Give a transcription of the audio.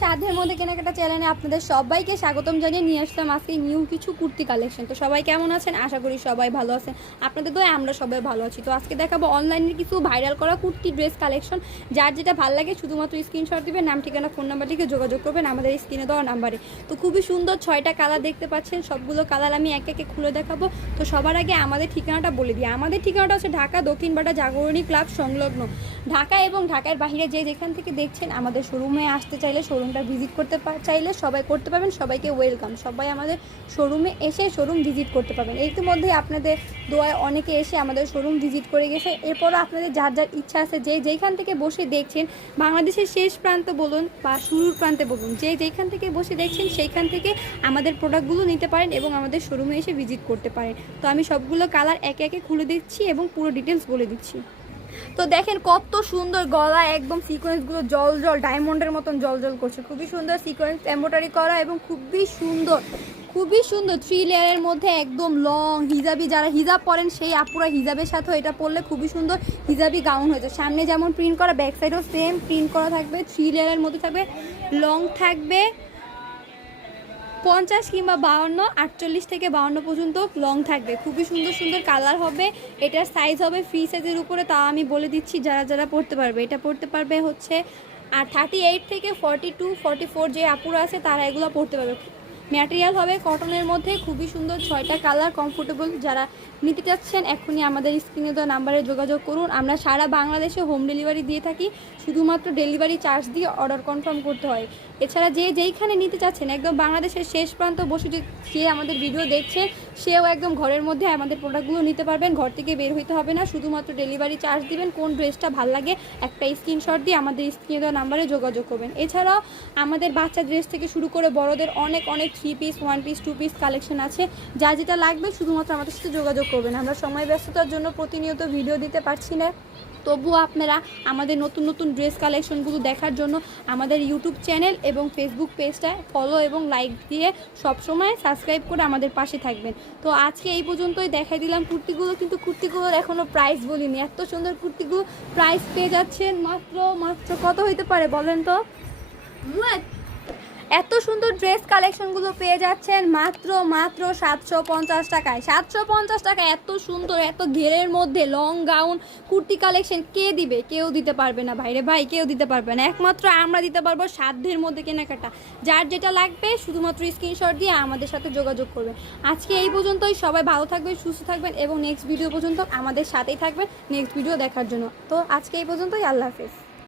সাধ্যের মধ্যে কেনাকাটা চ্যানেলে আপনাদের সবাইকে স্বাগতম জানিয়ে নিয়ে আসলাম আজকে নিউ কিছু কুর্তি কালেকশন। তো সবাই কেমন আছেন? আশা করি সবাই ভালো আছেন। আপনাদের দোয়া আমরা সবাই ভালো আছি। তো আজকে দেখাবো অনলাইনের কিছু ভাইরাল করা কুর্তি ড্রেস কালেকশন। যার যেটা ভালো লাগে শুধুমাত্র স্ক্রিনশট দিবেন, নাম ঠিকানা ফোন নাম্বারটিকে যোগাযোগ করবেন আমাদের স্ক্রিনে দেওয়া নাম্বারে। তো খুবই সুন্দর 6টা কালার দেখতে পাচ্ছেন, সবগুলো কালার আমি এক একে খুলে দেখাবো। তো সবার আগে আমাদের ঠিকানাটা বলে দিই। আমাদের ঠিকানাটা হচ্ছে ঢাকা দক্ষিণবাটা জাগরণী ক্লাব সংলগ্ন। ঢাকা এবং ঢাকার বাইরে যেখান থেকে দেখছেন আমাদের শোরুমে আসতে চাইলে, শোরুমটা ভিজিট করতে চাইলে সবাই করতে পারবেন। সবাইকে ওয়েলকাম, সবাই আমাদের শোরুমে এসে শোরুম ভিজিট করতে পারবেন। ইতিমধ্যেই আপনাদের দোয়ায় অনেকে এসে আমাদের শোরুম ভিজিট করে গেছে। এরপরও আপনাদের যার যার ইচ্ছা আছে যেইখান থেকে বসে দেখছেন, বাংলাদেশের শেষ প্রান্তে বলুন বা শুরুর প্রান্তে বলুন, যেইখান থেকে বসে দেখছেন সেইখান থেকে আমাদের প্রোডাক্টগুলো নিতে পারেন এবং আমাদের শোরুমে এসে ভিজিট করতে পারেন। তো আমি সবগুলো কালার একে একে খুলে দিচ্ছি এবং পুরো ডিটেলস বলে দিচ্ছি। তো দেখেন কত সুন্দর গলা, একদম সিকোয়েন্সগুলো জল জল ডায়মন্ডের মতন জল জল করছে। খুবই সুন্দর সিকোয়েন্স এমব্রয়ডারি করা এবং খুবই সুন্দর 3 লেয়ারের মধ্যে একদম লং হিজাবি, যারা হিজাব পরেন সেই আপুরা হিজাবের সাথেও এটা পরলে খুবই সুন্দর হিজাবি গাউন হয়েছে। সামনে যেমন প্রিন্ট করা, ব্যাক সাইডেও সেম প্রিন্ট করা থাকবে। 3 লেয়ারের মধ্যে থাকবে, লং থাকবে 50 কিংবা 52, 48 থেকে 52 পর্যন্ত লং থাকবে। খুবই সুন্দর সুন্দর কালার হবে। এটার সাইজ হবে ফ্রি সাইজের উপরে, তা আমি বলে দিচ্ছি যারা যারা পড়তে পারবে। এটা পড়তে পারবে হচ্ছে আর 38 থেকে 42, 44 যে আপুরা আছে তারা এগুলো পড়তে পারবে। ম্যাটেরিয়াল হবে কটনের মধ্যে। খুবই সুন্দর 6টা কালার কমফোর্টেবল। যারা নিতে চাচ্ছেন এখনই আমাদের স্ক্রিনে দেওয়া নাম্বারে যোগাযোগ করুন। আমরা সারা বাংলাদেশে হোম ডেলিভারি দিয়ে থাকি, শুধুমাত্র ডেলিভারি চার্জ দিয়ে অর্ডার কনফার্ম করতে হয়। এছাড়া যেইখানে নিতে চাচ্ছেন, একদম বাংলাদেশের শেষ প্রান্ত বসে যে আমাদের ভিডিও দেখছে সেও একদম ঘরের মধ্যে আমাদের প্রোডাক্টগুলো নিতে পারবেন। ঘর থেকে বের হইতে হবে না, শুধুমাত্র ডেলিভারি চার্জ দিবেন। কোন ড্রেসটা ভালো লাগে একটা স্ক্রিনশট দিয়ে আমাদের স্ক্রিনে দেওয়া নাম্বারে যোগাযোগ করবেন। এছাড়াও আমাদের বাচ্চা ড্রেস থেকে শুরু করে বড়দের অনেক 3 পিস, 1 পিস, 2 পিস কালেকশন আছে। যা যেটা লাগবে শুধুমাত্র আমাদের সাথে যোগাযোগ করবেন। আমরা সময় ব্যস্ততার জন্য প্রতিনিয়ত ভিডিও দিতে পারছি না, তবুও আপনারা আমাদের নতুন নতুন ড্রেস কালেকশনগুলো দেখার জন্য আমাদের ইউটিউব চ্যানেল এবং ফেসবুক পেজটা ফলো এবং লাইক দিয়ে সবসময় সাবস্ক্রাইব করে আমাদের পাশে থাকবেন। তো আজকে এই পর্যন্তই দেখাই দিলাম কুর্তিগুলো, কিন্তু কুর্তিগুলোর এখনও প্রাইস বলিনি। এত সুন্দর কুর্তিগুলো প্রাইস পেয়ে যাচ্ছেন মাত্র কত হইতে পারে বলেন তো? এত সুন্দর ড্রেস কালেকশনগুলো পেয়ে যাচ্ছেন মাত্র 750 টাকায়। 750 টাকা এত সুন্দর, এত ঘেরের মধ্যে লং গাউন কুর্তি কালেকশন কে দিবে? কেউ দিতে পারবে না ভাইরে ভাই, কেউ দিতে পারবে না। একমাত্র আমরা দিতে পারবো সাধ্যের মধ্যে কেনাকাটা। যার যেটা লাগবে শুধুমাত্র স্ক্রিনশট দিয়ে আমাদের সাথে যোগাযোগ করবেন। আজকে এই পর্যন্তই। সবাই ভালো থাকবেন, সুস্থ থাকবেন এবং নেক্সট ভিডিও পর্যন্ত আমাদের সাথেই থাকবেন নেক্সট ভিডিও দেখার জন্য। তো আজকে এই পর্যন্তই। আল্লাহ হাফেজ।